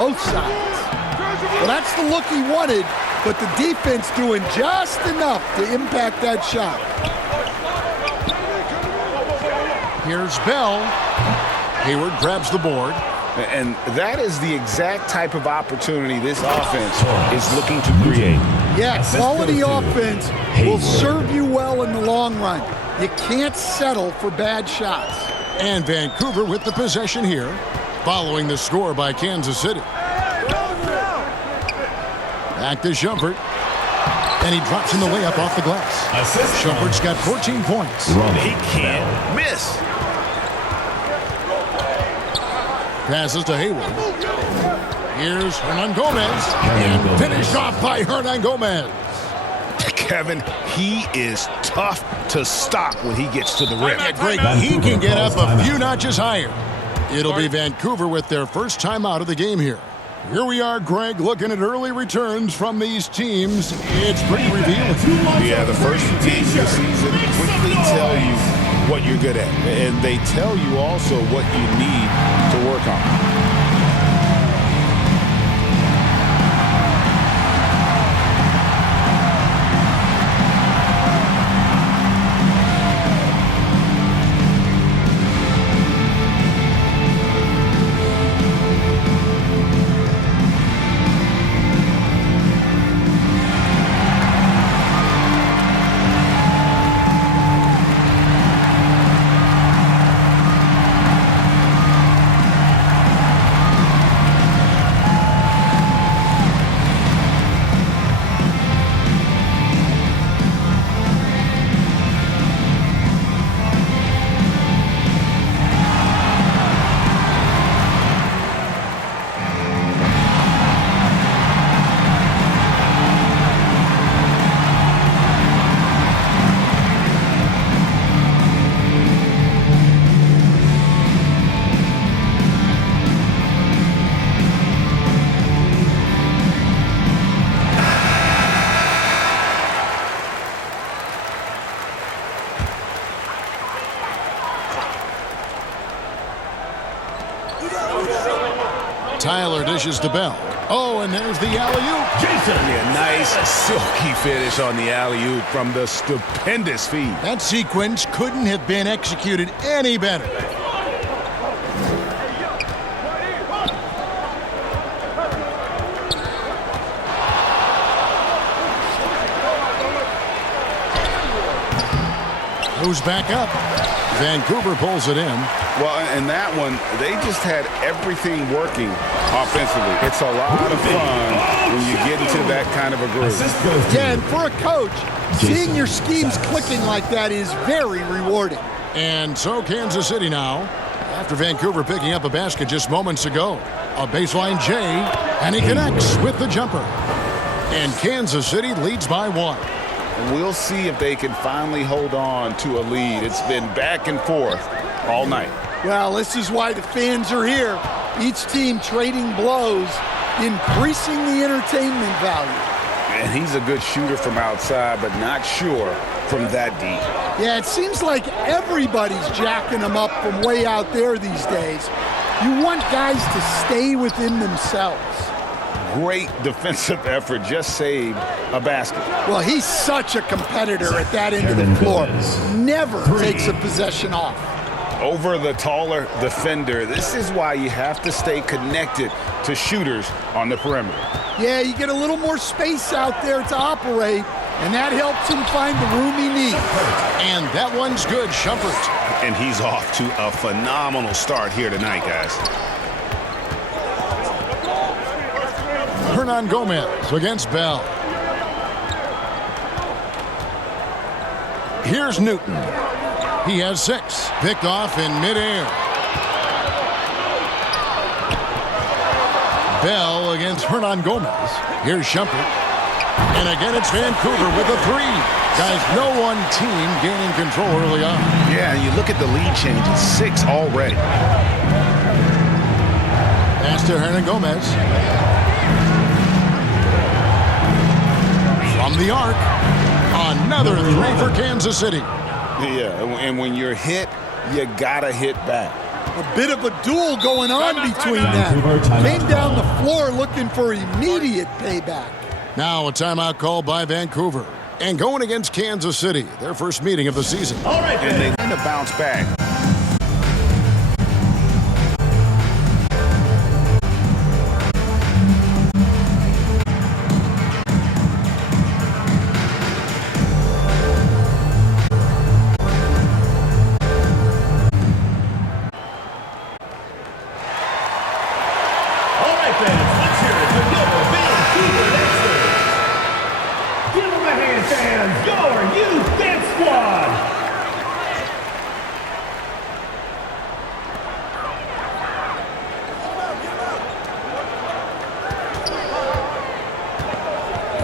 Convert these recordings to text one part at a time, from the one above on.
both sides. Well, that's the look he wanted, but the defense doing just enough to impact that shot. Here's Bell. Hayward grabs the board. And that is the exact type of opportunity this offense is looking to create. Yeah, quality offense will serve you well in the long run. You can't settle for bad shots. And Vancouver with the possession here, following the score by Kansas City. Back to Shumpert. And he drops him the way up off the glass. Shumpert's got 14 points. He can't miss. Passes to Hayward. Here's Hernangomez. And finished off by Hernangomez. Kevin, he is tough to stop when he gets to the rim. Greg, he can get up a few notches higher. It'll be Vancouver with their first time out of the game here. Here we are, Greg, looking at early returns from these teams. It's pretty revealing. Yeah, the first few games of the season quickly tell you what you're good at. And they tell you also what you need to work on. Tyler dishes to Bell. Oh, and there's the alley-oop. Yeah, nice silky finish on the alley-oop from the stupendous feed. That sequence couldn't have been executed any better. Goes back up. Vancouver pulls it in. Well, and that one, they just had everything working offensively. It's a lot of fun when you get into that kind of a groove. Yeah, and for a coach, seeing your schemes clicking like that is very rewarding. And so Kansas City now, after Vancouver picking up a basket just moments ago. A baseline J, and he connects with the jumper. And Kansas City leads by 1. We'll see if they can finally hold on to a lead. It's been back and forth all night. Well, this is why the fans are here. Each team trading blows, increasing the entertainment value. And he's a good shooter from outside, but not sure from that deep. Yeah, it seems like everybody's jacking them up from way out there these days. You want guys to stay within themselves. Great defensive effort, just saved a basket. Well, he's such a competitor at that end of the floor. Never takes a possession off. Over the taller defender. This is why you have to stay connected to shooters on the perimeter. Yeah, you get a little more space out there to operate, and that helps him find the room he needs. And that one's good, Shumpert. And he's off to a phenomenal start here tonight, guys. Hernangomez against Bell. Here's Newton. He has 6. Picked off in midair. Bell against Hernangomez. Here's Shumpert. And again, it's Vancouver with a 3. Guys, no one team gaining control early on. Yeah, you look at the lead change. It's 6 already. Pass to Hernangomez. From the arc. Another 3 for Kansas City. Yeah, and when you're hit, you gotta hit back. A bit of a duel going on between them. Came down the floor looking for immediate payback. Now a timeout called by Vancouver. And going against Kansas City, their first meeting of the season. All right, and they kind of bounce back.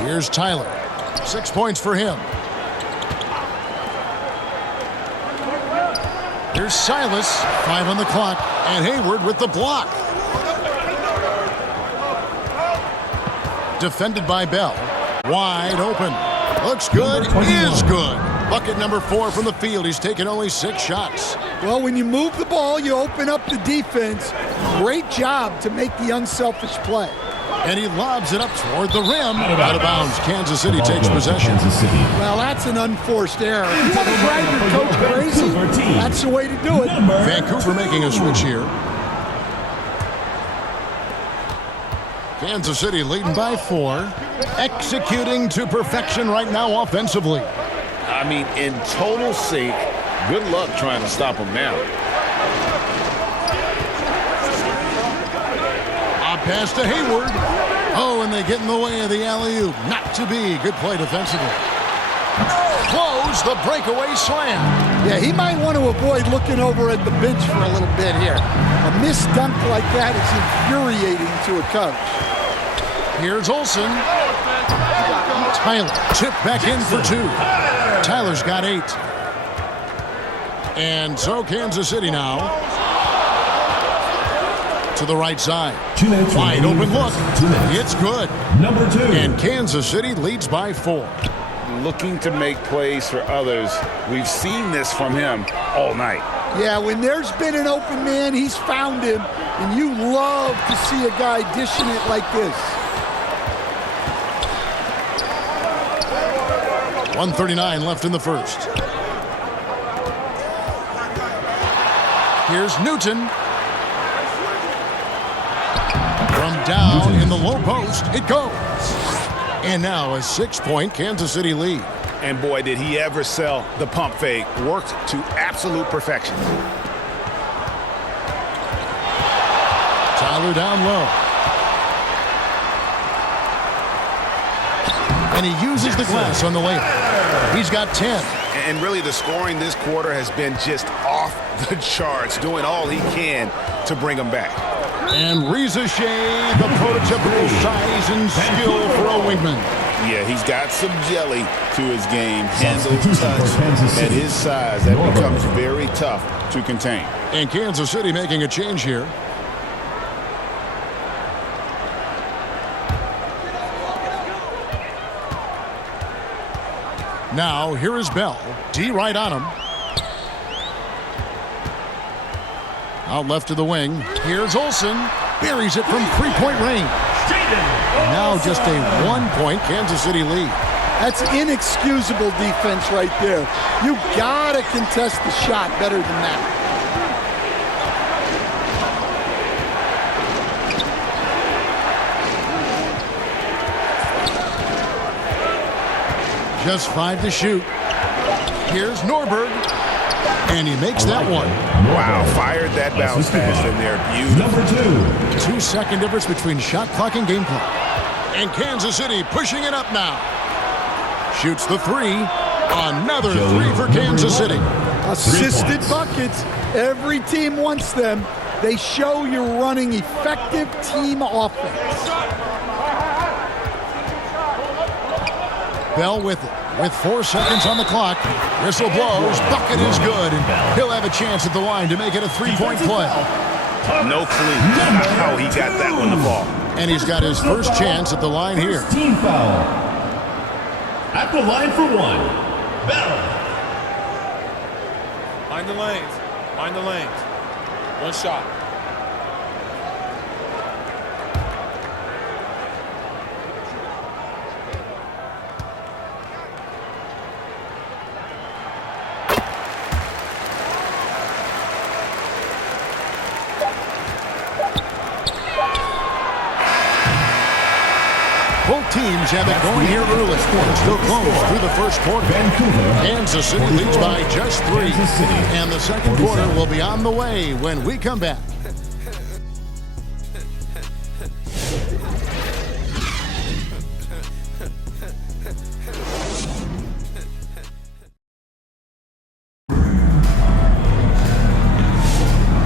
Here's Tyler. 6 points for him. Here's Silas. 5 on the clock. And Hayward with the block. Defended by Bell. Wide open. Looks good. Is good. Bucket number 4 from the field. He's taken only 6 shots. Well, when you move the ball, you open up the defense. Great job to make the unselfish play. And he lobs it up toward the rim. Out of bounds. Kansas City takes possession. Well, that's an unforced error. If you want to drive your coach crazy, that's the way to do it. Vancouver making a switch here. Kansas City leading by 4. Executing to perfection right now offensively. I mean, in total sync. Good luck trying to stop him now. Pass to Hayward. Oh, and they get in the way of the alley-oop. Not to be. Good play defensively. Close the breakaway slam. Yeah, he might want to avoid looking over at the bench for a little bit here. A missed dunk like that is infuriating to a coach. Here's Olsen. Tyler tipped back in for 2. Tyler's got 8. And so Kansas City now to the right side. Wide open look. It's good. Number 2. And Kansas City leads by 4. Looking to make plays for others. We've seen this from him all night. Yeah, when there's been an open man, he's found him. And you love to see a guy dishing it like this. 1:39 left in the first. Here's Newton. From down in the low post, it goes. And now a 6-point Kansas City lead. And boy, did he ever sell the pump fake. Worked to absolute perfection. Tyler down low. And he uses the glass on the layup. He's got 10. And really the scoring this quarter has been just off the charts, doing all he can to bring them back. And Reza Shea, the prototypical size and skill for a wingman. Yeah, he's got some jelly to his game. Handle, touch, at his size, that becomes very tough to contain. And Kansas City making a change here. Now, here is Bell. D right on him. Out left to the wing. Here's Olsen. Buries it from 3-point range. Now just a 1-point Kansas City lead. That's inexcusable defense right there. You gotta contest the shot better than that. Just 5 to shoot. Here's Norberg. And he makes that one. Wow, fired that bounce pass in there. Beautiful. Number 2. 2-second difference between shot clock and game clock. And Kansas City pushing it up now. Shoots the 3. Another 3 for Kansas City. Assisted buckets. Every team wants them. They show you're running effective team offense. Bell with it. With 4 seconds on the clock. Whistle blows. Bucket is good. And he'll have a chance at the line to make it a 3-point play. No clue how he got that one to fall. And he's got his first chance at the line here. Team foul. At the line for 1. Bell. Mind the lanes. Mind the lanes. One shot. Both teams have it going here early. It's still close through the first quarter. Kansas City leads by just 3. And the second quarter will be on the way when we come back.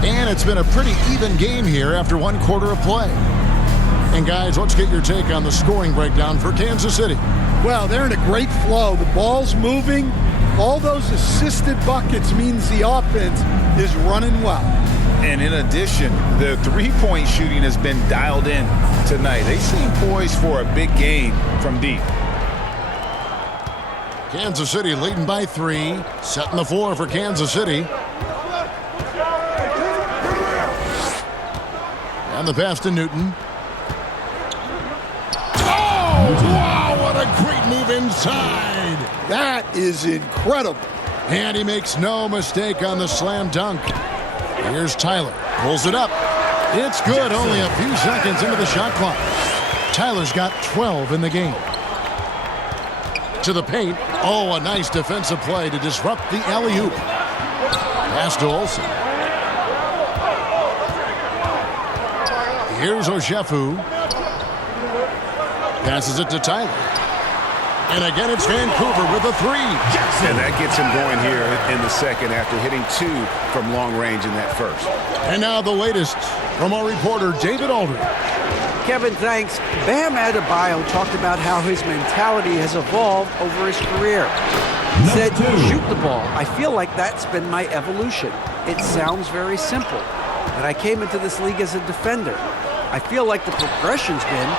And it's been a pretty even game here after one quarter of play. And guys, let's get your take on the scoring breakdown for Kansas City. Well, they're in a great flow. The ball's moving. All those assisted buckets means the offense is running well. And in addition, the three-point shooting has been dialed in tonight. They seem poised for a big game from deep. Kansas City leading by 3, setting the floor for Kansas City. And the pass to Newton. Wow, what a great move inside. That is incredible. And he makes no mistake on the slam dunk. Here's Tyler. Pulls it up. It's good. Only a few seconds into the shot clock. Tyler's got 12 in the game. To the paint. Oh, a nice defensive play to disrupt the alley-oop. Pass to Olsen. Here's Oshefu. Passes it to Tyler. And again, it's Vancouver with a 3. And that gets him going here in the second after hitting 2 from long range in that first. And now the latest from our reporter, David Aldridge. Kevin, thanks. Bam Adebayo talked about how his mentality has evolved over his career. He said, shoot the ball. I feel like that's been my evolution. It sounds very simple, but I came into this league as a defender. I feel like the progression's been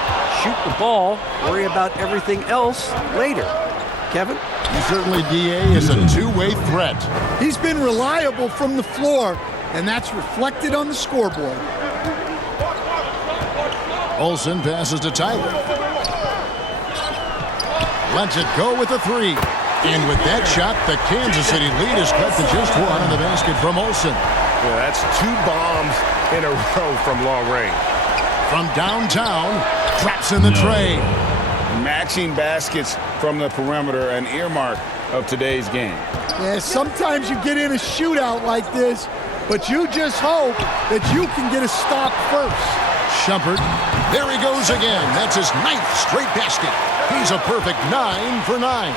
shoot the ball, worry about everything else later. Kevin? Certainly, DA is a two-way threat. He's been reliable from the floor, and that's reflected on the scoreboard. Olsen passes to Tyler. Lets it go with a 3. And with that shot, the Kansas City lead is cut to just 1 on the basket from Olsen. Yeah, that's 2 bombs in a row from long range. From downtown, traps in the tray. Matching baskets from the perimeter, an earmark of today's game. Yeah, sometimes you get in a shootout like this, but you just hope that you can get a stop first. Shumpert, there he goes again. That's his 9th straight basket. He's a perfect 9 for 9.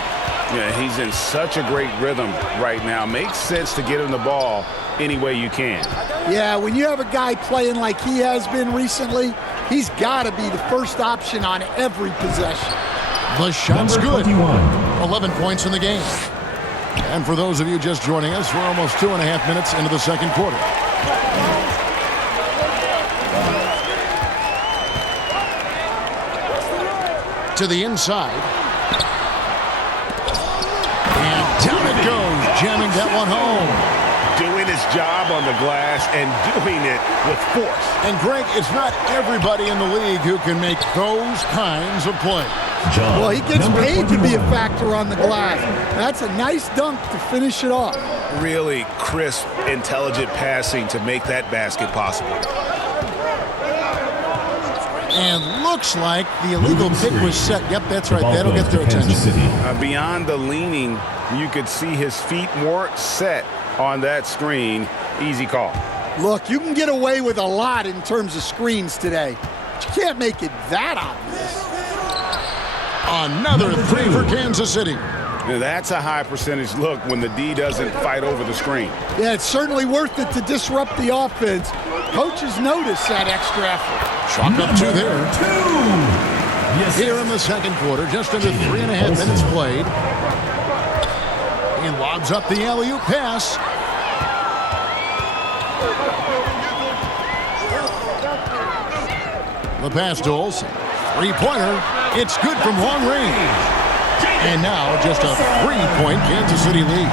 Yeah, he's in such a great rhythm right now. Makes sense to get him the ball any way you can. Yeah, when you have a guy playing like he has been recently, he's got to be the first option on every possession. The shot's good. 11 points in the game. And for those of you just joining us, we're almost 2.5 minutes into the second quarter. To the inside. And down it goes, jamming that one home. Doing his job on the glass and doing it with force. And Greg, it's not everybody in the league who can make those kinds of plays. Well, he gets paid to be a factor on the glass. That's a nice dunk to finish it off. Really crisp, intelligent passing to make that basket possible. And looks like the illegal pick was set. Yep, that's right. That'll get their attention. Beyond the leaning, you could see his feet more set on that screen. Easy call. Look, you can get away with a lot in terms of screens today, but you can't make it that obvious. Another 3 for Kansas City. Now that's a high percentage look when the D doesn't fight over the screen. Yeah, it's certainly worth it to disrupt the offense. Coaches notice that extra effort. Chalk up 2 there. Here in the second quarter, just under 3.5 minutes played. He lobs up the alley-oop pass. The pass to Olsen. 3-pointer. It's good from long range. And now just a 3-point Kansas City lead.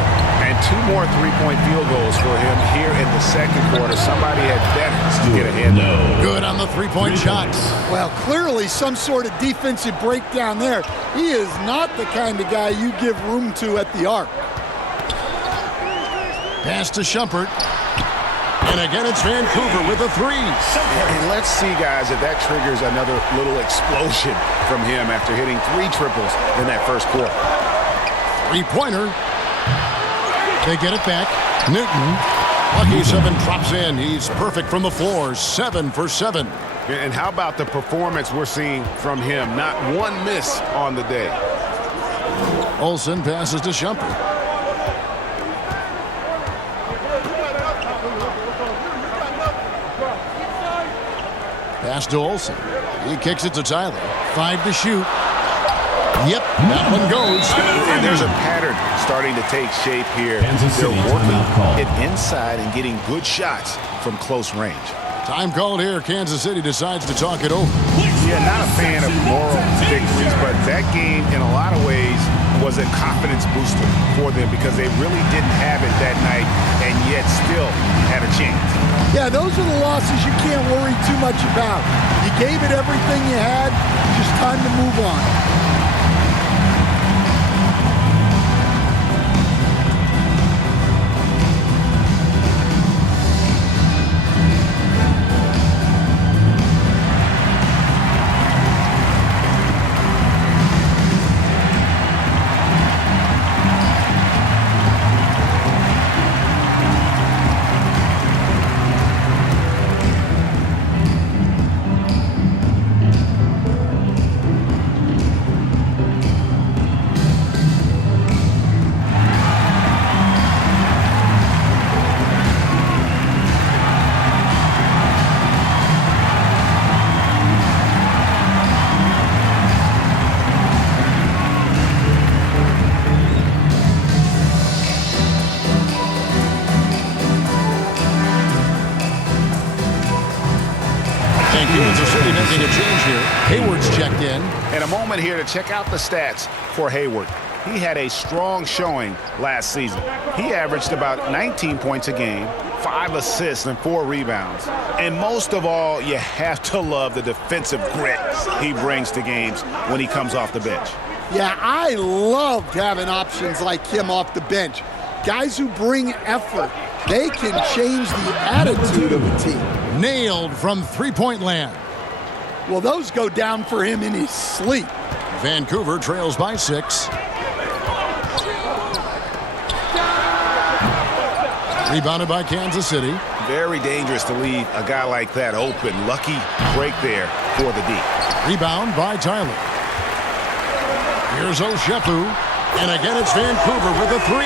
And 2 more three-point field goals for him here in the second quarter. Somebody had better to get a hand on. Good on the three-point shots. Well, clearly some sort of defensive breakdown there. He is not the kind of guy you give room to at the arc. Pass to Shumpert. And again, it's Vancouver with a three. And let's see, guys, if that triggers another little explosion from him after hitting 3 triples in that first quarter. Three-pointer. They get it back. Newton. Lucky 7 drops in. He's perfect from the floor. 7 for 7. And how about the performance we're seeing from him? Not one miss on the day. Olsen passes to Shumpert. Pass to Olsen. He kicks it to Tyler. 5 to shoot. Yep, that one goes. And there's a pattern starting to take shape here. They're working it inside and getting good shots from close range. Time called here. Kansas City decides to talk it over. Yeah, not a fan of moral victories, but that game in a lot of ways was a confidence booster for them because they really didn't have it that night and yet still had a chance. Yeah, those are the losses you can't worry too much about. You gave it everything you had, just time to move on. Kansas City making a change here. Hayward's checked in. And a moment here to check out the stats for Hayward. He had a strong showing last season. He averaged about 19 points a game, 5 assists and 4 rebounds. And most of all, you have to love the defensive grit he brings to games when he comes off the bench. Yeah, I loved having options like him off the bench. Guys who bring effort. They can change the attitude of a team. Nailed from three-point land. Well, those go down for him in his sleep. Vancouver trails by 6. Rebounded by Kansas City. Very dangerous to leave a guy like that open. Lucky break there for the D. Rebound by Tyler. Here's Oshefu. And again, it's Vancouver with a 3.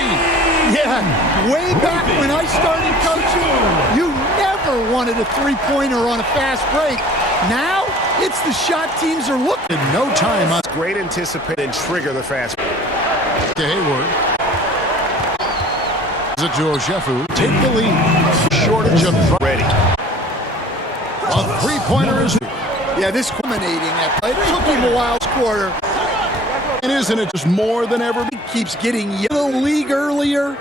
Yeah, way back when I started coaching, you never wanted a three-pointer on a fast break. Now, it's the shot teams are looking. No time on Great anticipate and trigger the fast. to Hayward. Is it to Oshefu? Take the lead. Shortage of Ready. a three-pointer is. Yeah, this culminating that play. It took him a while this quarter. And isn't it just more than ever? He keeps getting in the league earlier,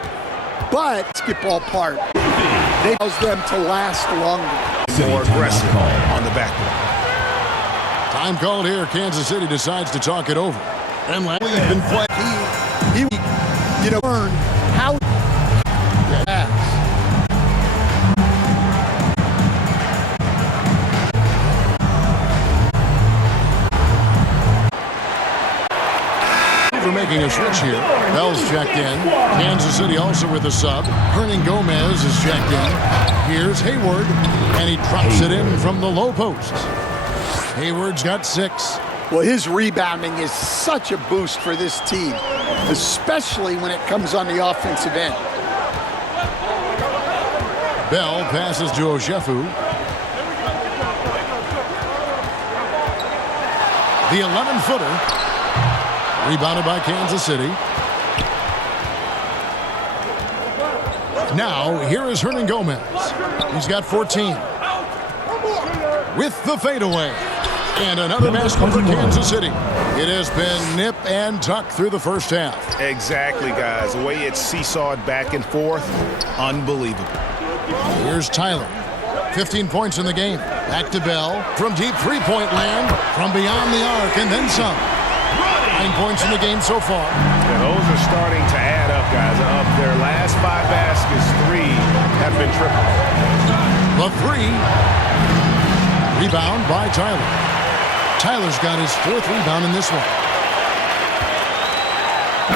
but basketball part. They allows them to last longer. More aggressive on the backboard. Time called here. Kansas City decides to talk it over. And Langley's been playing. He learned how to pass. For making a switch here. Bell's checked in. Kansas City also with a sub. Hernan Gomez is checked in. Here's Hayward, and he drops it in from the low post. Hayward's got 6. Well, his rebounding is such a boost for this team, especially when it comes on the offensive end. Bell passes to Oshefu. The 11-footer. Rebounded by Kansas City. Now, here is Hernan Gomez. He's got 14. With the fadeaway. And another basket for Kansas City. It has been nip and tuck through the first half. Exactly, guys. The way it's seesawed back and forth, unbelievable. Here's Tyler. 15 points in the game. Back to Bell from deep three-point land, from beyond the arc, and then some. 9 points in the game so far. Yeah, those are starting to add up, guys. Of their last 5 baskets, 3 have been triple. The 3. Rebound by Tyler. Tyler's got his 4th rebound in this one.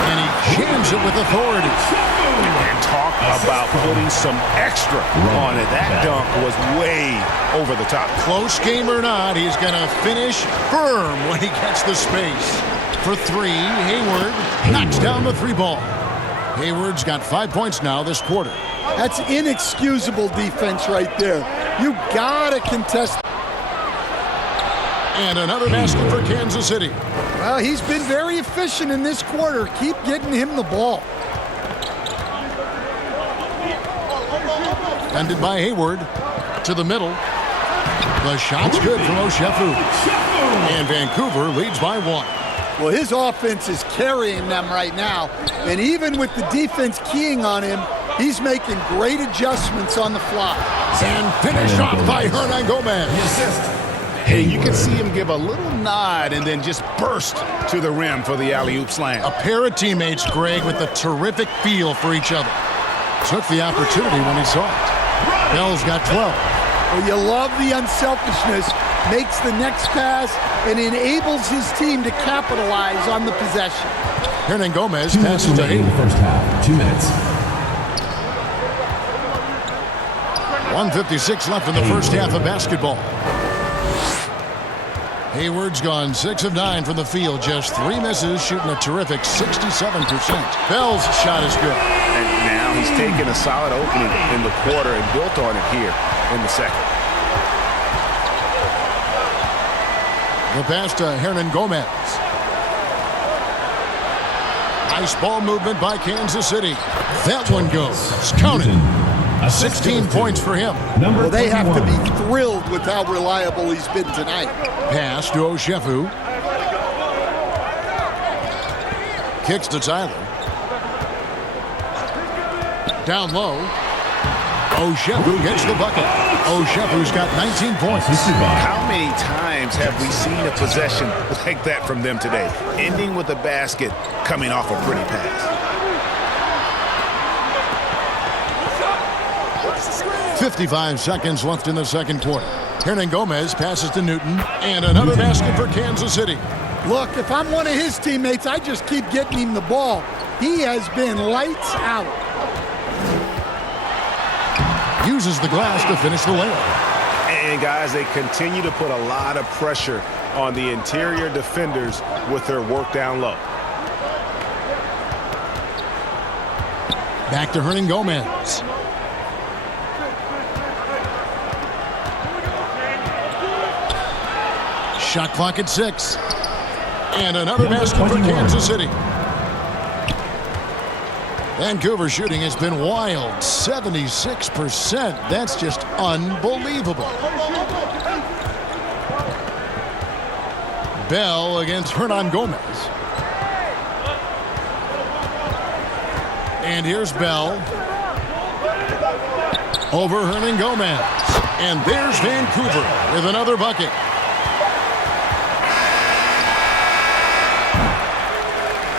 And he jams it with authority. And talk about putting some extra on it. That dunk was way over the top. Close game or not, he's going to finish firm when he gets the space. For 3, Hayward knocks down the 3 ball. Hayward's got 5 points now this quarter. That's inexcusable defense right there. You gotta contest. And another basket for Kansas City. Well, he's been very efficient in this quarter. Keep getting him the ball. Defended by Hayward to the middle. The shot's good from Oshefu. And Vancouver leads by 1. Well, his offense is carrying them right now. And even with the defense keying on him, he's making great adjustments on the fly. And finished off by Hernan Gomez. Hey, you can see him give a little nod and then just burst to the rim for the alley-oop slam. A pair of teammates, Greg, with a terrific feel for each other. Took the opportunity when he saw it. Bell's got 12. Well, you love the unselfishness. Makes the next pass and enables his team to capitalize on the possession. Hernan Gomez passes to Hayward. First half, 2 minutes. 1:56 left in the first half of basketball. Hayward's gone 6 of 9 from the field, just 3 misses, shooting a terrific 67%. Bell's shot is good. And now he's taken a solid opening in the quarter and built on it here in the second. The pass to Hernan Gomez. Nice ball movement by Kansas City. That one goes. It's counted. 16 points for him. Well, they have to be thrilled with how reliable he's been tonight. Pass to Oshefu. Kicks to Tyler. Down low. Oshefu gets the bucket. Oshefu's got 19 points. How many times have we seen a possession like that from them today? Ending with a basket coming off a pretty pass. 55 seconds left in the second quarter. Hernan Gomez passes to Newton. And another basket for Kansas City. Look, if I'm one of his teammates, I just keep getting him the ball. He has been lights out. Uses the glass to finish the layup. And guys, they continue to put a lot of pressure on the interior defenders with their work down low. Back to Hernan Gomez. Shot clock at 6. And another basket for Kansas City. Vancouver shooting has been wild, 76%. That's just unbelievable. Bell against Hernan Gomez. And here's Bell. Over Hernan Gomez. And there's Vancouver with another bucket.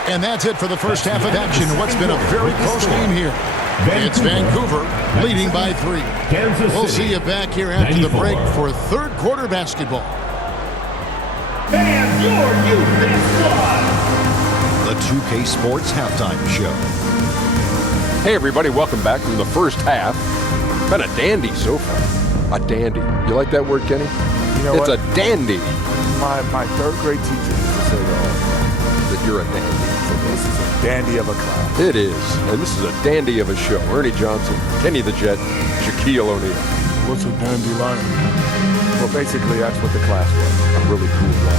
And that's it for the first half of action. What's been a very close game here. It's Vancouver leading by 3. We'll see you back here after the break for third quarter basketball. And your youth squad. The 2K Sports Halftime Show. Hey everybody, welcome back from the first half. Been a dandy so far. A dandy. You like that word, Kenny? You know it's what? a dandy. My third grade teacher used to say that. That you're a dandy. This is a dandy of a class. It is. And this is a dandy of a show. Ernie Johnson, Kenny the Jet, Shaquille O'Neal. What's a dandelion? Well, basically, that's what the class was. A really cool guy.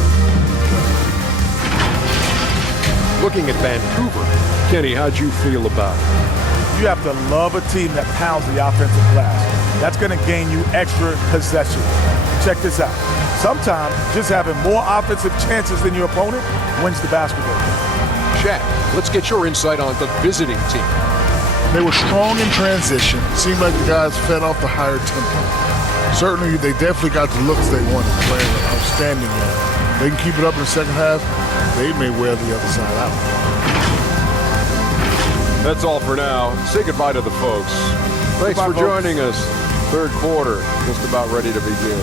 Looking at Vancouver, Kenny, how'd you feel about it? You have to love a team that pounds the offensive glass. That's going to gain you extra possessions. Check this out. Sometimes just having more offensive chances than your opponent wins the basketball game. Shaq, let's get your insight on the visiting team. They were strong in transition. Seemed like the guys fed off the higher tempo. Certainly, they definitely got the looks they wanted, playing an outstanding game. They can keep it up in the second half, they may wear the other side out. That's all for now. Say goodbye to the folks. Thanks for joining us. Third quarter, just about ready to begin.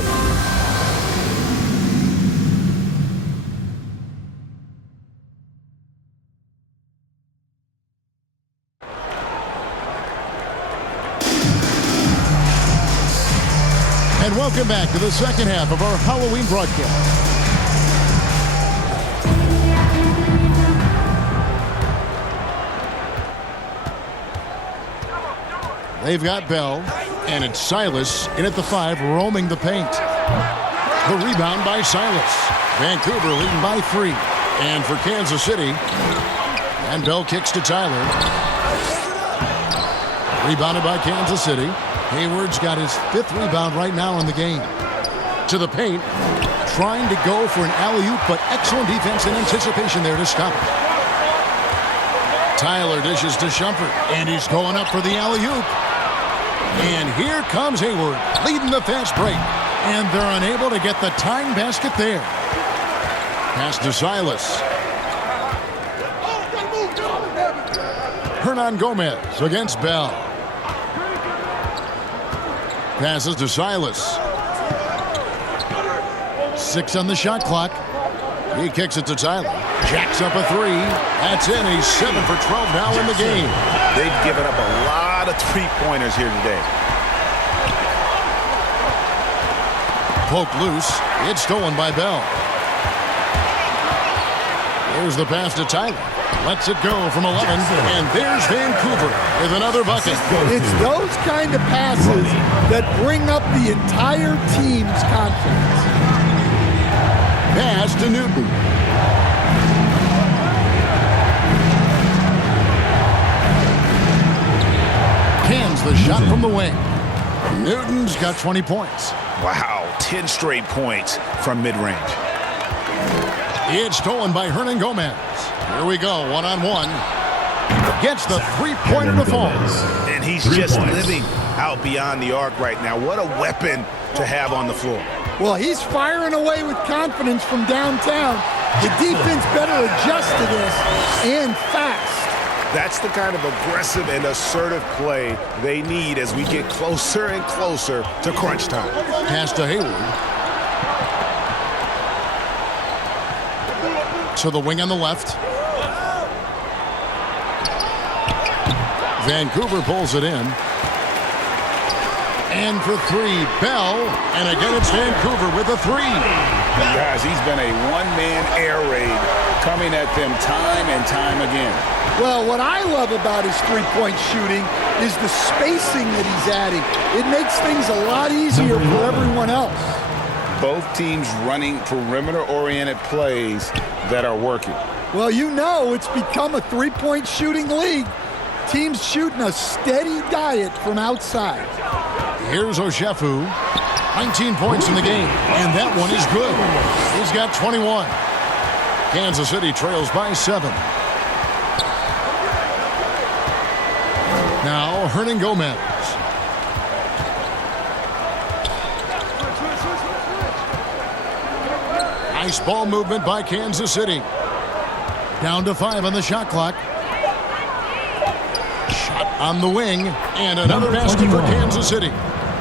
And welcome back to the second half of our Halloween broadcast. They've got Bell, and it's Silas in at the 5, roaming the paint. The rebound by Silas. Vancouver leading by 3. And for Kansas City, and Bell kicks to Tyler. Rebounded by Kansas City. Hayward's got his 5th rebound right now in the game. To the paint, trying to go for an alley-oop, but excellent defense and anticipation there to stop it. Tyler dishes to Shumpert, and he's going up for the alley-oop. And here comes Hayward, leading the fast break. And they're unable to get the tying basket there. Pass to Silas. Hernan Gomez against Bell. Passes to Silas. 6 on the shot clock. He kicks it to Tyler. Jacks up a 3. That's in. He's 7 for 12 now in the game. They've given up a lot of three-pointers here today. Poke loose. It's stolen by Bell. There's the pass to Tyler. Lets it go from 11. And there's Vancouver with another bucket. It's those kind of passes that bring up the entire team's confidence. Pass to Newton. Cans the shot from the wing. Newton's got 20 points. Wow, 10 straight points from mid-range. It's stolen by Hernan Gomez. Here we go, one-on-one. Gets the three-pointer to fall. And he's just living out beyond the arc right now. What a weapon to have on the floor. Well, he's firing away with confidence from downtown. The defense better adjust to this, and fast. That's the kind of aggressive and assertive play they need as we get closer and closer to crunch time. Pass to Hayward. To the wing on the left. Vancouver pulls it in. And for 3, Bell. And again, it's Vancouver with a 3. Guys, he's been a one-man air raid coming at them time and time again. Well, what I love about his three-point shooting is the spacing that he's adding. It makes things a lot easier for everyone else. Both teams running perimeter-oriented plays that are working. Well, you know it's become a three-point shooting league. Teams shooting a steady diet from outside. Here's Oshefu. 19 points in the game, and that one is good. He's got 21. Kansas City trails by 7. Now, Hernan Gomez. Nice ball movement by Kansas City. Down to 5 on the shot clock. Shot on the wing, and another basket for Kansas City.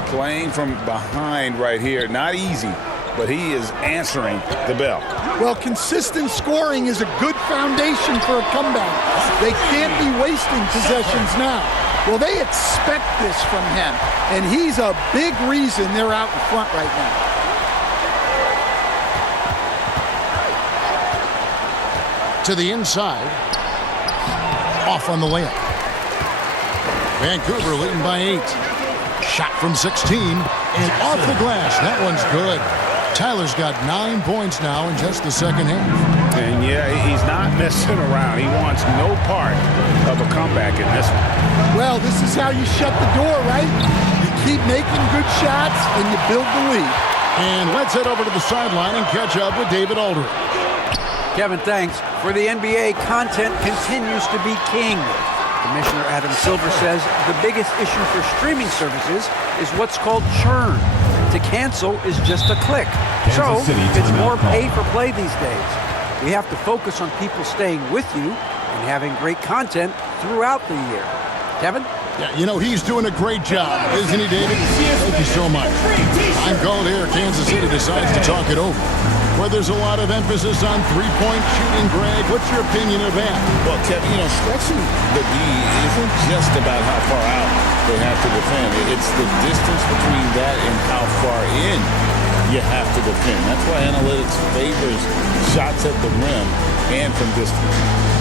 Playing from behind right here, not easy, but he is answering the bell. Well, consistent scoring is a good foundation for a comeback. They can't be wasting possessions now. Well, they expect this from him, and he's a big reason they're out in front right now. To the inside. Off on the layup. Vancouver leading by 8. Shot from 16 and off the glass. That one's good. Tyler's got 9 points now in just the second half. And yeah, he's not messing around. He wants no part of a comeback in this one. Well, this is how you shut the door, right? You keep making good shots and you build the lead. And let's head over to the sideline and catch up with David Aldridge. Kevin, thanks. For the NBA, content continues to be king. Commissioner Adam Silver says the biggest issue for streaming services is what's called churn. To cancel is just a click. So it's more pay for play these days. We have to focus on people staying with you and having great content throughout the year. Kevin? Yeah, you know, he's doing a great job, isn't he, David? Thank you so much. I'm called here. Kansas City decides to talk it over. Where there's a lot of emphasis on three-point shooting, Greg. What's your opinion of that? Well, Kevin, you know, stretching the D isn't just about how far out they have to defend. It's the distance between that and how far in you have to defend. That's why analytics favors shots at the rim and from distance.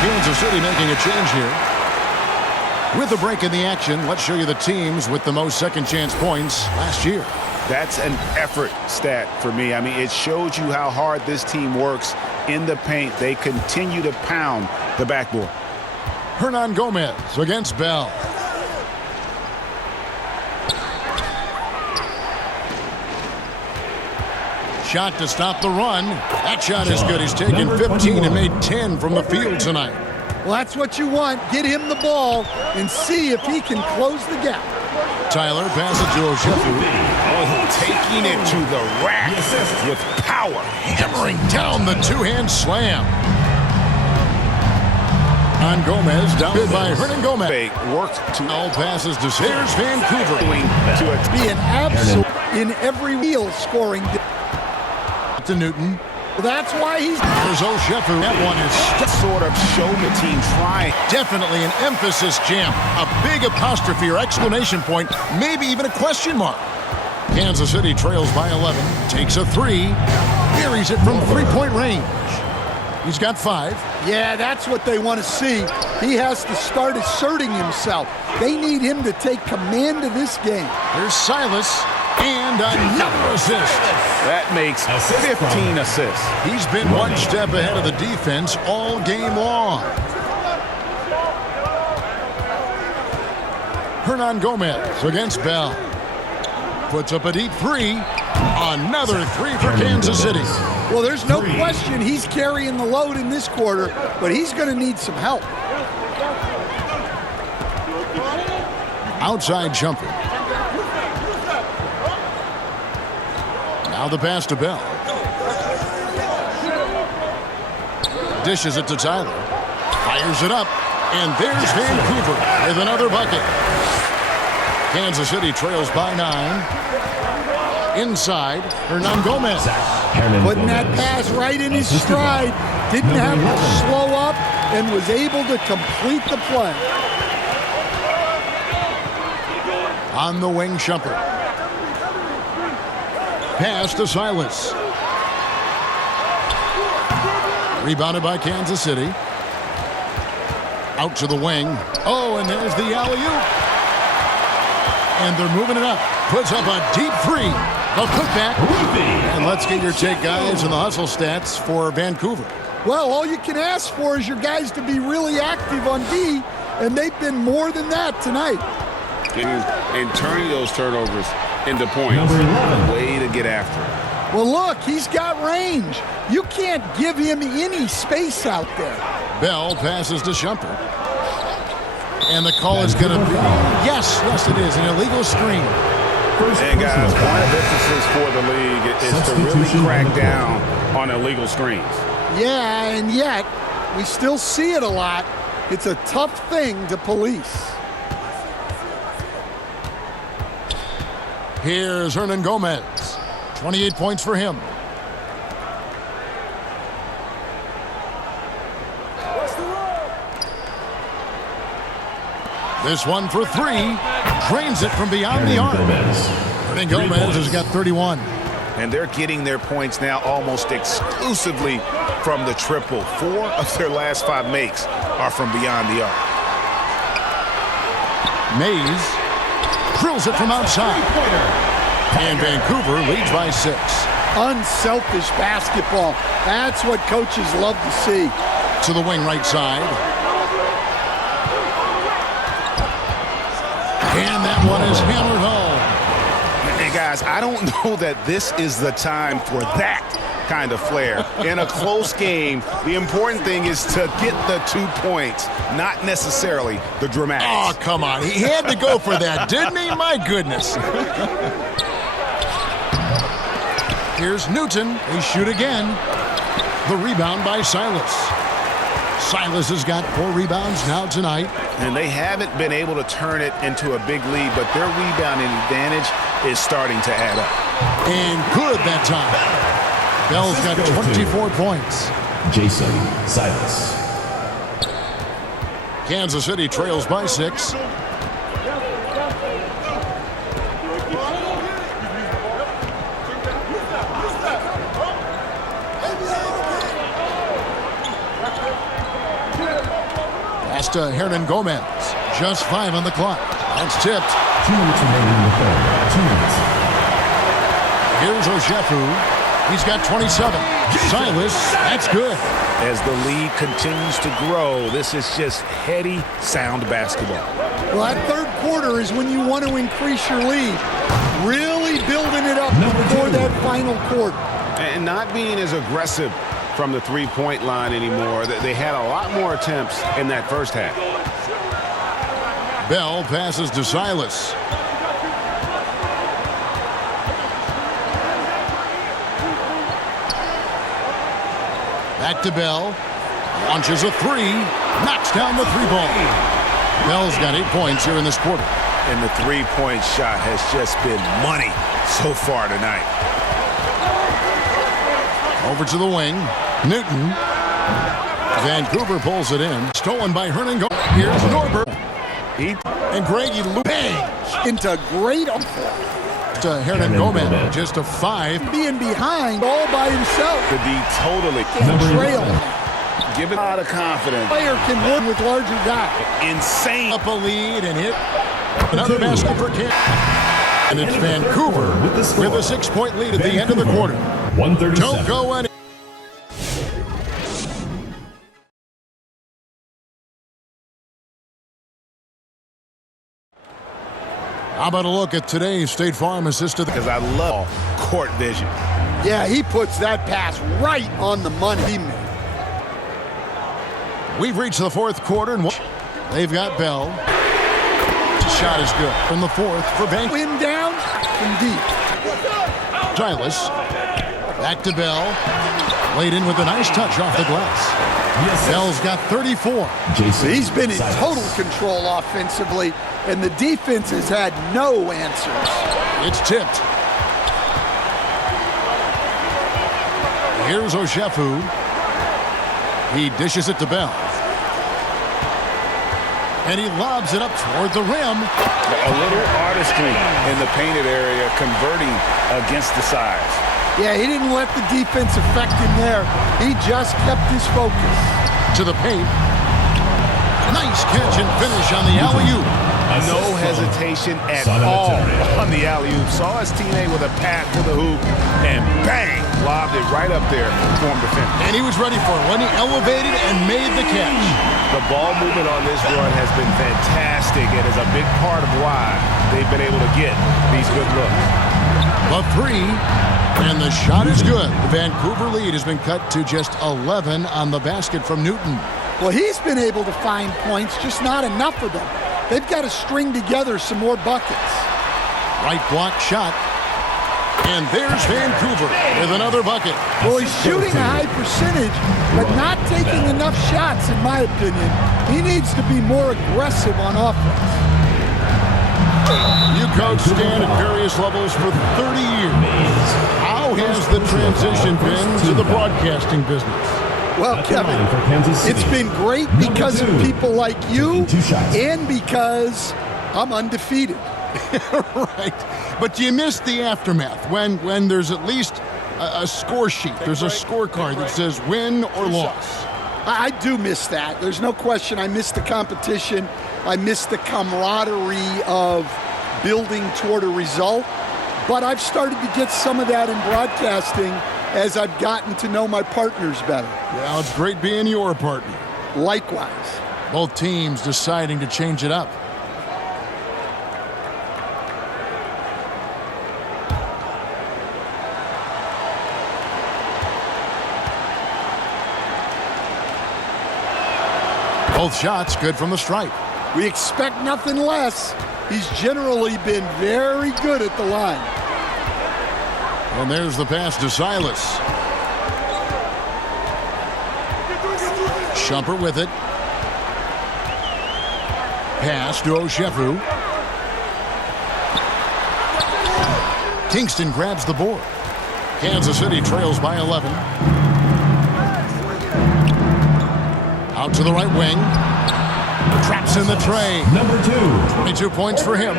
Kansas City making a change here. With a break in the action, let's show you the teams with the most second chance points last year. That's an effort stat for me. I mean, it shows you how hard this team works in the paint. They continue to pound the backboard. Hernangomez against Bell. Shot to stop the run. That shot is good. He's taken 15 and made 10 from the field tonight. Well, that's what you want. Get him the ball and see if he can close the gap. Tyler passes to Oshefu. Oh, taking it to the rack with power. Hammering down the two-hand slam. On Gomez, down by Hernangomez. They worked to all passes to Sayers Vancouver. To be an absolute in every wheel scoring. To Newton. That's why he's... There's Oshefu. That one is sort of show the team trying. Definitely an emphasis jam. A big apostrophe or exclamation point, maybe even a question mark. Kansas City trails by 11. Takes a three. Buries it from three-point range. He's got 5. Yeah, that's what they want to see. He has to start asserting himself. They need him to take command of this game. Here's Silas. And another assist. That makes 15 assists. He's been one step ahead of the defense all game long. Hernangomez against Bell. Puts up a deep three. Another three for Kansas City. Well, there's no question he's carrying the load in this quarter, but he's going to need some help. Outside jumper. Now the pass to Bell. Dishes it to Tyler. Fires it up. And there's Vancouver with another bucket. Kansas City trails by 9. Inside, Hernangomez. Putting that pass right in his stride. Didn't have to slow up and was able to complete the play. On the wing, Shumpert. Pass to Silas. Rebounded by Kansas City. Out to the wing. Oh, and there's the alley-oop. And they're moving it up. Puts up a deep three. The putback. And let's get your take, guys, and the hustle stats for Vancouver. Well, all you can ask for is your guys to be really active on D, and they've been more than that tonight. And turning those turnovers into points. Way to get after it. Well, look, he's got range. You can't give him any space out there. Bell passes to Shumpert. And the call is going to be, yes, it is, an illegal screen. And guys, one of the emphasis for the league is to really crack down on illegal screens. Yeah, and yet we still see it a lot. It's a tough thing to police. Here's Hernan Gomez. 28 points for him. This one for three. Drains it from beyond the arc. Hernan Gomez has got 31. And they're getting their points now almost exclusively from the triple. 4 of their last 5 makes are from beyond the arc. Mays drills it from outside. And Vancouver leads by 6. Unselfish basketball. That's what coaches love to see. To the wing right side. And that one is hammered home. And guys, I don't know that this is the time for that kind of flair. In a close game, the important thing is to get the 2 points, not necessarily the dramatics. Oh, come on. He had to go for that, didn't he? My goodness. Here's Newton. They shoot again. The rebound by Silas. Silas has got 4 rebounds now tonight. And they haven't been able to turn it into a big lead, but their rebounding advantage is starting to add up. And good that time. Bell's got 24 points. Jason Silas. Kansas City trails by 6. Pass to Hernan Gomez. Just 5 on the clock. That's tipped. 2 minutes remaining in the third. 2 minutes. Here's Oshefu. He's got 27. Silas, that's good. As the lead continues to grow, this is just heady, sound basketball. Well, that third quarter is when you want to increase your lead. Really building it up before that final quarter. And not being as aggressive from the three-point line anymore. They had a lot more attempts in that first half. Bell passes to Silas. Back to Bell. Launches a 3. Knocks down the 3-ball. Bell's got 8 points here in this quarter. And the three-point shot has just been money so far tonight. Over to the wing. Newton. Vancouver pulls it in. Stolen by Hernan Gomez. Here's Norbert. And Greggy bangs into great offense. To Hernan Gomez. Just a 5. Being behind all by himself. Could be totally trail. Give it a lot of confidence. Player can win with larger guys. Insane. Up a lead and hit. Another basket for Kansas. And it's Vancouver with a 6-point lead at the end of the quarter. 137. Don't go any. How about a look at today's State Farm assistant? Because I love court vision. Yeah, he puts that pass right on the money. We've reached the fourth quarter, and they've got Bell. Shot is good from the fourth for Vancouver. Win down from deep. Silas. Back to Bell. Laid in with a nice touch off the glass. Bell's got 34. He's been in total control offensively, and the defense has had no answers. It's tipped. Here's Oshefu. He dishes it to Bell. And he lobs it up toward the rim. A little artistry in the painted area, converting against the size. Yeah, he didn't let the defense affect him there. He just kept his focus. To the paint. Nice catch and finish on the alley-oop. No hesitation at all on the alley-oop. Saw his teammate with a pass to the hoop, and bang, lobbed it right up there for him to finish. And he was ready for it when he elevated and made the catch. The ball movement on this run has been fantastic and is a big part of why they've been able to get these good looks. The 3, and the shot is good. The Vancouver lead has been cut to just 11 on the basket from Newton. Well, he's been able to find points, just not enough of them. They've got to string together some more buckets. Right block shot. And there's Vancouver with another bucket. Well, he's shooting a high percentage, but not taking enough shots, in my opinion. He needs to be more aggressive on offense. You coached Stan at various levels for 30 years. How has the transition been to the broadcasting business? Well, Kevin, it's been great because of people like you and because I'm undefeated. Right. But do you miss the aftermath when there's at least a score sheet? There's a scorecard that says win or loss. I do miss that. There's no question. I miss the competition. I miss the camaraderie of building toward a result. But I've started to get some of that in broadcasting as I've gotten to know my partners better. Well, it's great being your partner. Likewise. Both teams deciding to change it up. Both shots good from the stripe. We expect nothing less. He's generally been very good at the line. And there's the pass to Silas. Shumpert with it. Pass to Oshefu. Kingston grabs the board. Kansas City trails by 11. Out to the right wing. Traps in the tray. Number 2. 22 points for him.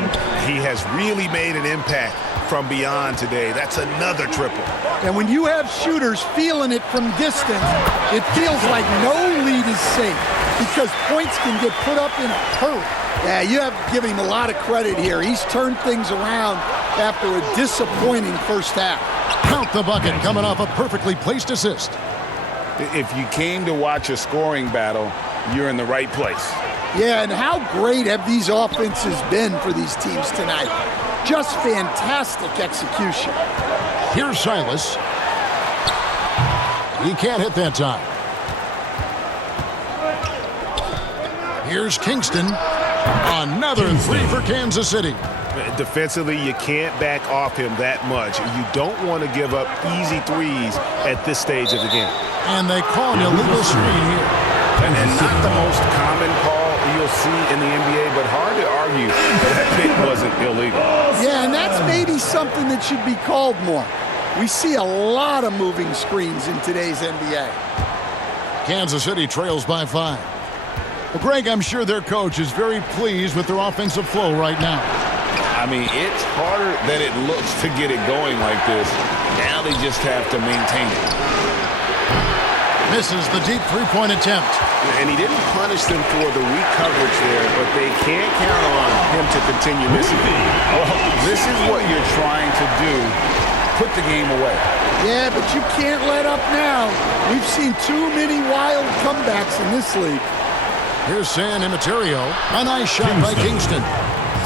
He has really made an impact from beyond today. That's another triple. And when you have shooters feeling it from distance, it feels like no lead is safe because points can get put up in a hurry. Yeah, you have to give him a lot of credit here. He's turned things around after a disappointing first half. Count the bucket coming off a perfectly placed assist. If you came to watch a scoring battle, you're in the right place. Yeah, and how great have these offenses been for these teams tonight? Just fantastic execution. Here's Silas. He can't hit that time. Here's Kingston. Another three for Kansas City. Defensively, you can't back off him that much. You don't want to give up easy threes at this stage of the game. And they call an illegal screen here. And not the most common call you'll see in the NBA, but hard to argue that pick wasn't illegal. Yeah, and that's maybe something that should be called more. We see a lot of moving screens in today's NBA. Kansas City trails by 5. Well, Greg, I'm sure their coach is very pleased with their offensive flow right now. I mean, it's harder than it looks to get it going like this. Now they just have to maintain it. Misses the deep three-point attempt. And he didn't punish them for the weak coverage there, but they can't count on him to continue missing. Well, this is what you're trying to do. Put the game away. Yeah, but you can't let up now. We've seen too many wild comebacks in this league. Here's San Emeterio. A nice shot by Kingston.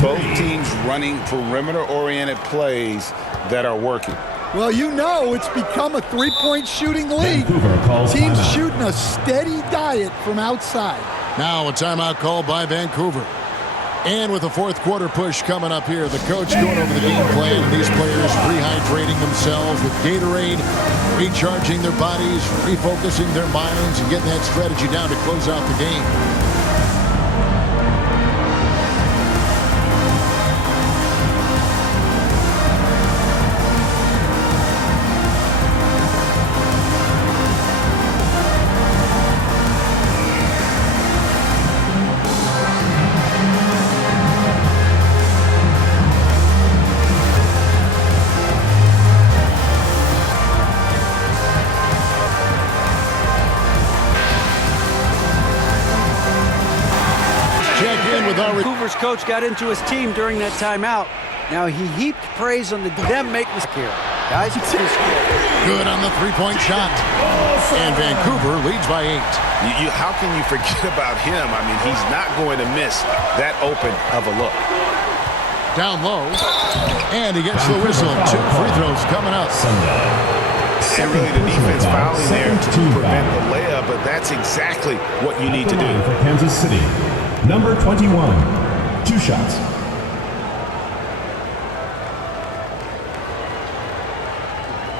Both teams running perimeter-oriented plays that are working. Well, you know it's become a three-point shooting league. Teams shooting a steady diet from outside. Now a timeout call by Vancouver. And with the fourth quarter push coming up here, the coach going over the game plan, and these players rehydrating themselves with Gatorade, recharging their bodies, refocusing their minds, and getting that strategy down to close out the game. Vancouver's coach got into his team during that timeout. Now he heaped praise on them making this here. Guys, good on the three-point shot. And Vancouver leads by 8. How can you forget about him? I mean, he's not going to miss that open of a look. Down low. And he gets the whistle. 2 free throws coming up. And really the defense fouling there to prevent the layup, but that's exactly what you need to do. For Kansas City, number 21, 2 shots.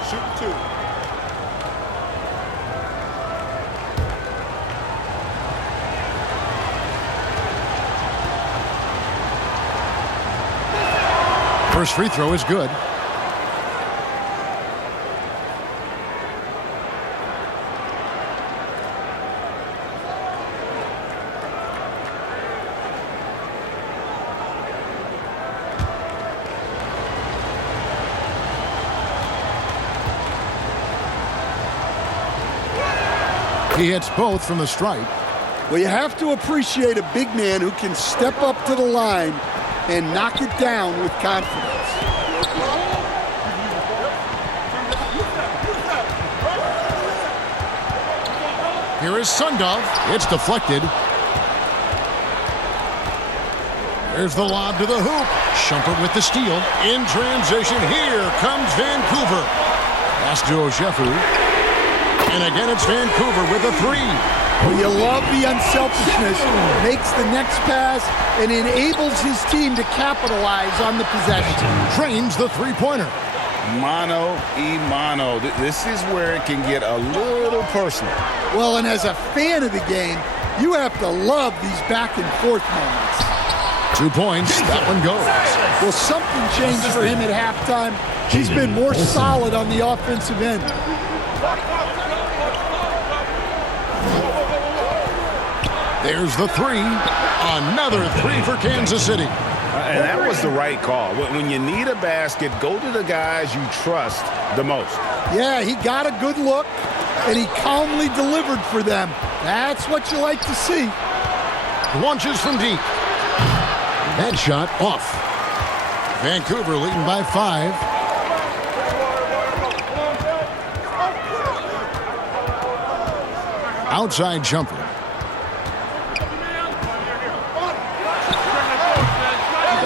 Shoot 2. First free throw is good. He hits both from the stripe. Well, you have to appreciate a big man who can step up to the line and knock it down with confidence. Here is Sundov. It's deflected. There's the lob to the hoop. Shumpert with the steal. In transition, here comes Vancouver. Pass to Oshefu. And again, it's Vancouver with a three. Well, you love the unselfishness. Makes the next pass and enables his team to capitalize on the possession. Trains the three-pointer. Mano y mano. This is where it can get a little personal. Well, and as a fan of the game, you have to love these back-and-forth moments. 2 points. That one goes. Well, something changed for him at halftime. He's been more solid on the offensive end. There's the three. Another three for Kansas City. And that was the right call. When you need a basket, go to the guys you trust the most. Yeah, he got a good look, and he calmly delivered for them. That's what you like to see. Launches from deep. That shot off. Vancouver leading by 5. Outside jumper.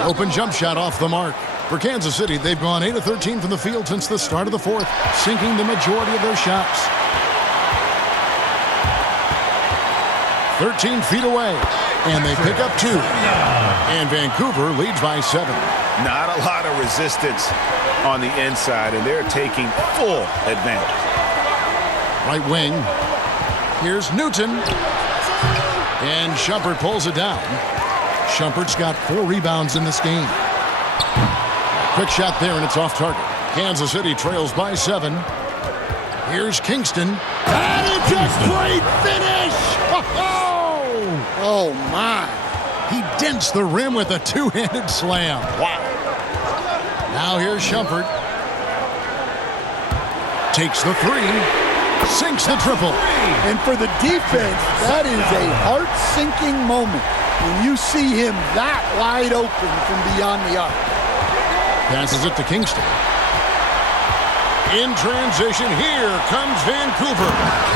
Open jump shot off the mark. For Kansas City, they've gone 8 of 13 from the field since the start of the fourth, sinking the majority of their shots. 13 feet away, and they pick up 2. And Vancouver leads by 7. Not a lot of resistance on the inside, and they're taking full advantage. Right wing. Here's Newton. And Shumpert pulls it down. Shumpert's got 4 rebounds in this game. Quick shot there, and it's off target. Kansas City trails by 7. Here's Kingston. And it's a great finish! Oh, my. He dents the rim with a two-handed slam. Wow. Now here's Shumpert. Takes the 3. Sinks the triple. And for the defense, that is a heart-sinking moment when you see him that wide open from beyond the arc. Passes it to Kingston. In transition, here comes Vancouver.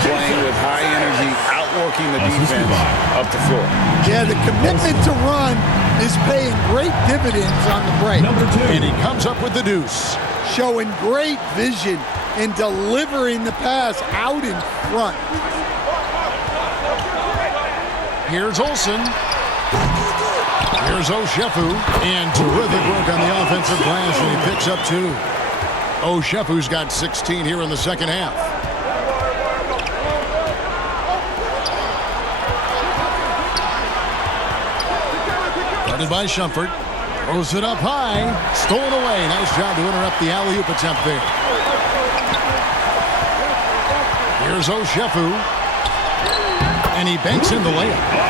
Playing with high energy, outworking the defense up the floor. Yeah, the commitment to run is paying great dividends on the break. And he comes up with the deuce. Showing great vision and delivering the pass out in front. Here's Olsen. Here's Oshefu. And terrific work on the offensive glass, and he picks up 2. Oshefu's got 16 here in the second half. Guarded by Shumpert. Throws it up high. Stolen away. Nice job to interrupt the alley-oop attempt there. Here's Oshefu. And he banks in the layup.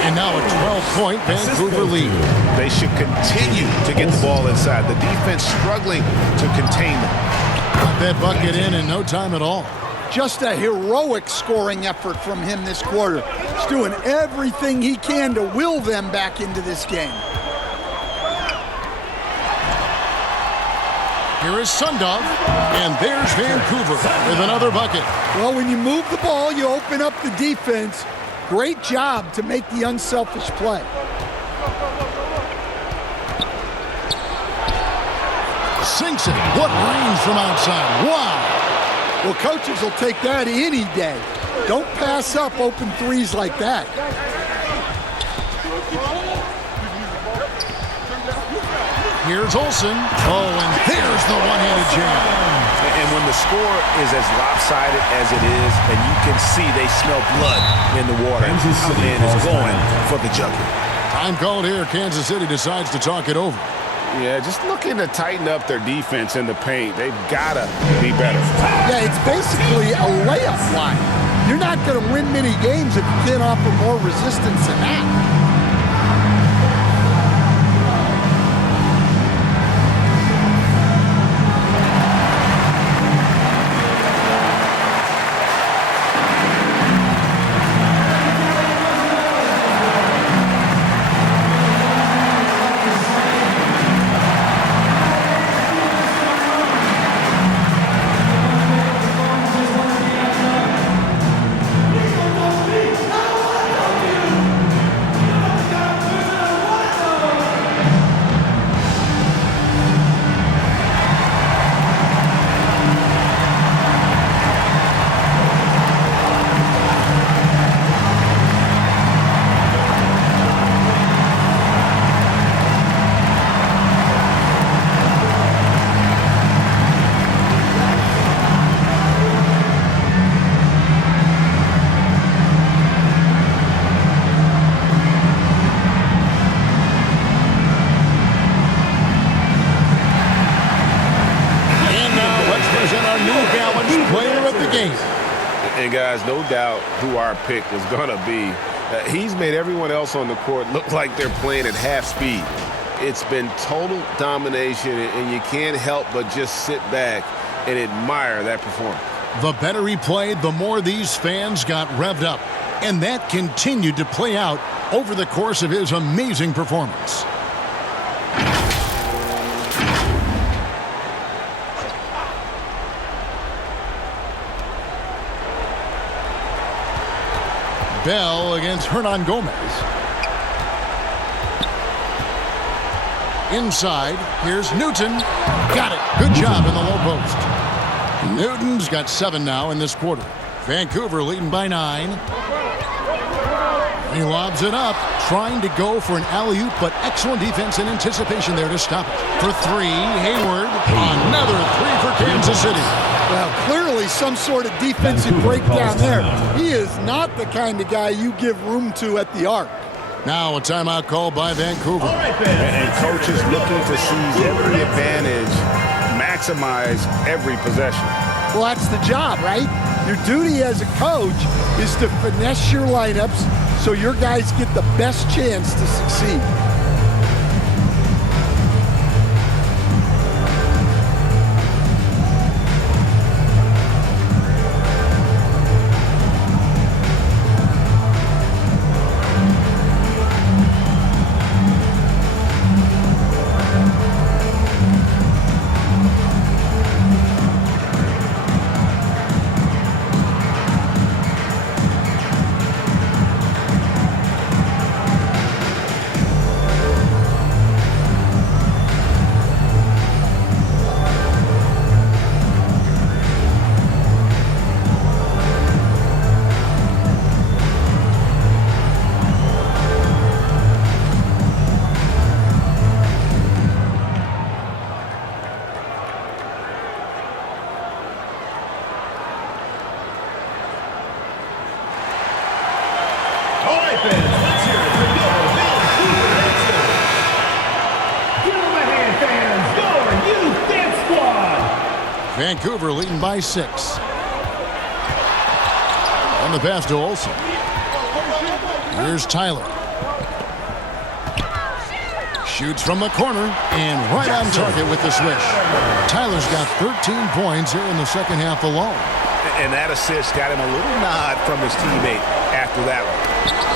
And now a 12-point Vancouver lead. They should continue to get the ball inside. The defense struggling to contain them. Got that bucket in no time at all. Just a heroic scoring effort from him this quarter. He's doing everything he can to will them back into this game. Here is Sundov, and there's Vancouver with another bucket. Well, when you move the ball, you open up the defense. Great job to make the unselfish play. Sinks it. What range from outside. Wow. Well, coaches will take that any day. Don't pass up open threes like that. Here's Olsen. Oh, and there's the one-handed jam. And when the score is as lopsided as it is, and you can see they smell blood in the water, and is going for the jugular. Time called here. Kansas City decides to talk it over. Yeah, just looking to tighten up their defense in the paint. They've got to be better. Yeah, it's basically a layup line. You're not going to win many games if you can't offer more resistance than that. And guys, no doubt who our pick was going to be. He's made everyone else on the court look like they're playing at half speed. It's been total domination, and you can't help but just sit back and admire that performance. The better he played, the more these fans got revved up. And that continued to play out over the course of his amazing performance. Bell against Hernan Gomez. Inside, here's Newton. Got it. Good job in the low post. Newton's got 7 now in this quarter. Vancouver leading by 9. He lobs it up, trying to go for an alley-oop, but excellent defense and anticipation there to stop it. For 3, Hayward. Another 3 for Kansas City. Well, clearly some sort of defensive breakdown there. He is not the kind of guy you give room to at the arc. Now a timeout call by Vancouver. And coaches looking to seize every advantage, maximize every possession. Well, that's the job, right? Your duty as a coach is to finesse your lineups so your guys get the best chance to succeed. Vancouver leading by 6. On the pass to Olsen. Here's Tyler. Shoots from the corner and right on target with the swish. Tyler's got 13 points here in the second half alone. And that assist got him a little nod from his teammate after that one.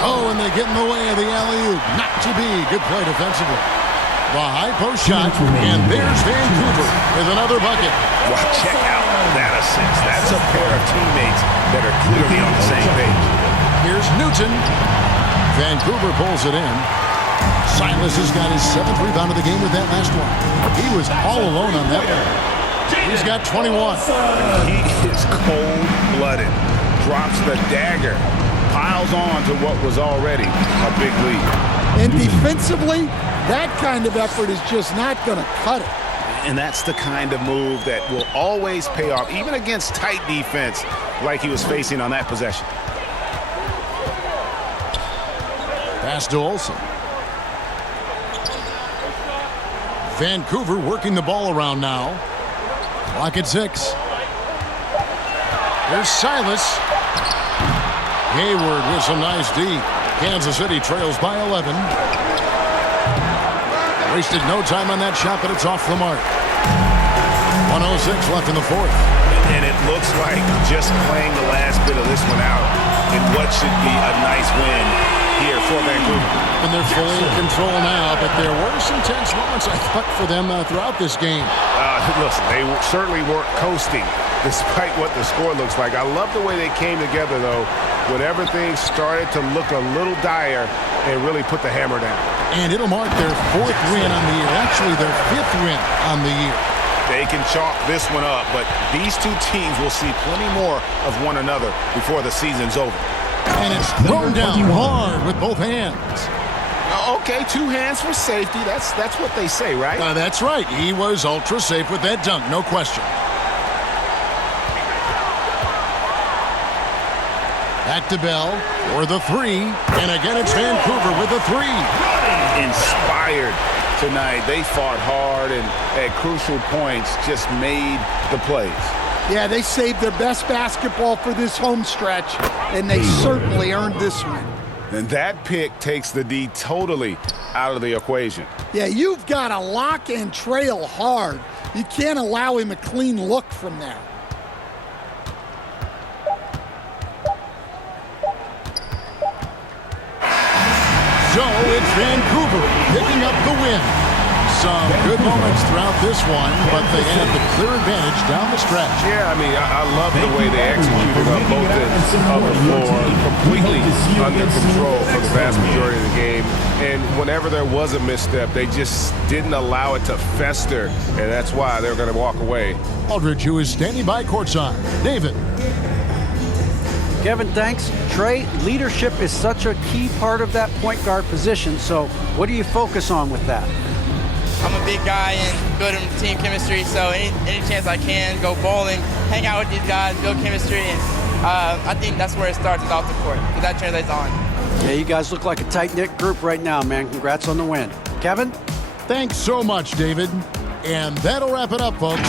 Oh, and they get in the way of the alley-oop. Not to be. Good play defensively. The high post shot, and there's Vancouver with another bucket. Wow, check out that assist. That's a pair of teammates that are clearly on the same page. Here's Newton. Vancouver pulls it in. Silas has got his 7th rebound of the game with that last one. He was all alone on that one. He's got 21. He is cold-blooded. Drops the dagger. Piles on to what was already a big lead. And defensively, that kind of effort is just not going to cut it. And that's the kind of move that will always pay off, even against tight defense like he was facing on that possession. Pass to Olsen. Vancouver working the ball around now. Clock at 6. Here's Silas. Hayward with some nice D. Kansas City trails by 11. Wasted no time on that shot, but it's off the mark. 1:06 left in the fourth. And it looks like just playing the last bit of this one out in what should be a nice win here for Vancouver. And they're fully in control now, but there were some tense moments, I thought, for them throughout this game. Listen, they certainly weren't coasting despite what the score looks like. I love the way they came together, though, when everything started to look a little dire and really put the hammer down. And it'll mark their 4th win on the year, actually their 5th win on the year. They can chalk this one up, but these two teams will see plenty more of one another before the season's over. And it's thrown down hard with both hands. Okay, 2 hands for safety. That's what they say, right? That's right. He was ultra safe with that dunk, no question. Back to Bell for the 3. And again, it's Vancouver with the 3. Inspired tonight. They fought hard and at crucial points just made the plays. Yeah, they saved their best basketball for this home stretch, and they certainly earned this one. And that pick takes the D totally out of the equation. Yeah, you've got to lock and trail hard. You can't allow him a clean look from there. So it's Vancouver picking up the win. Some good moments throughout this one, but they had the clear advantage down the stretch. Yeah, I mean, I love the way they executed on both ends of the floor, completely under control for the vast majority of the game. And whenever there was a misstep, they just didn't allow it to fester, and that's why they're going to walk away. Aldridge, who is standing by courtside. David. Kevin, thanks. Trey, leadership is such a key part of that point guard position, so what do you focus on with that? I'm a big guy and good in team chemistry, so any chance I can, go bowling, hang out with these guys, build chemistry, and I think that's where it starts is off the court, because that translates on. Yeah, you guys look like a tight-knit group right now, man. Congrats on the win. Kevin? Thanks so much, David. And that'll wrap it up, folks.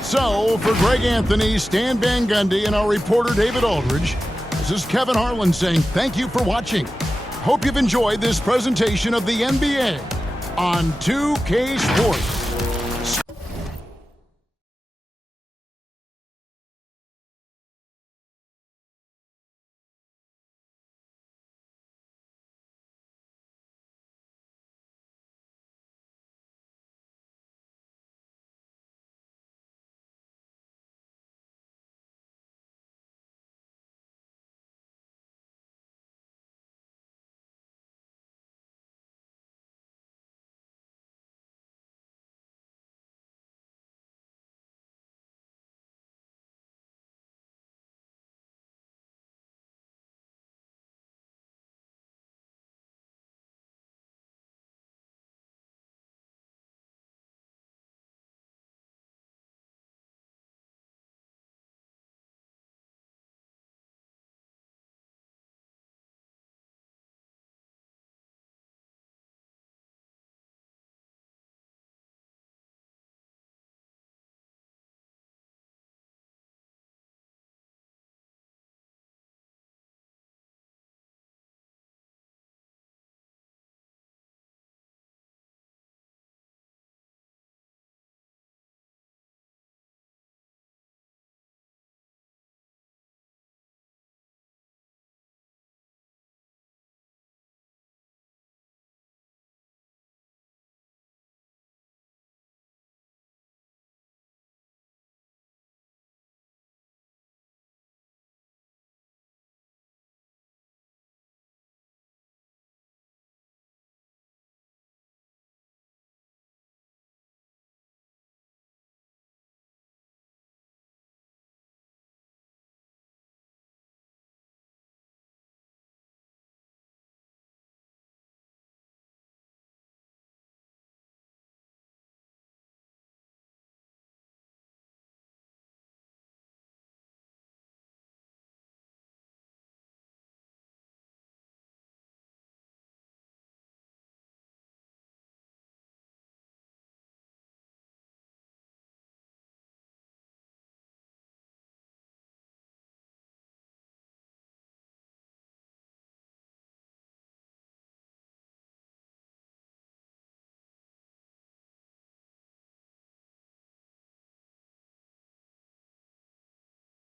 So, for Greg Anthony, Stan Van Gundy, and our reporter David Aldridge, this is Kevin Harlan saying thank you for watching. Hope you've enjoyed this presentation of the NBA on 2K Sports.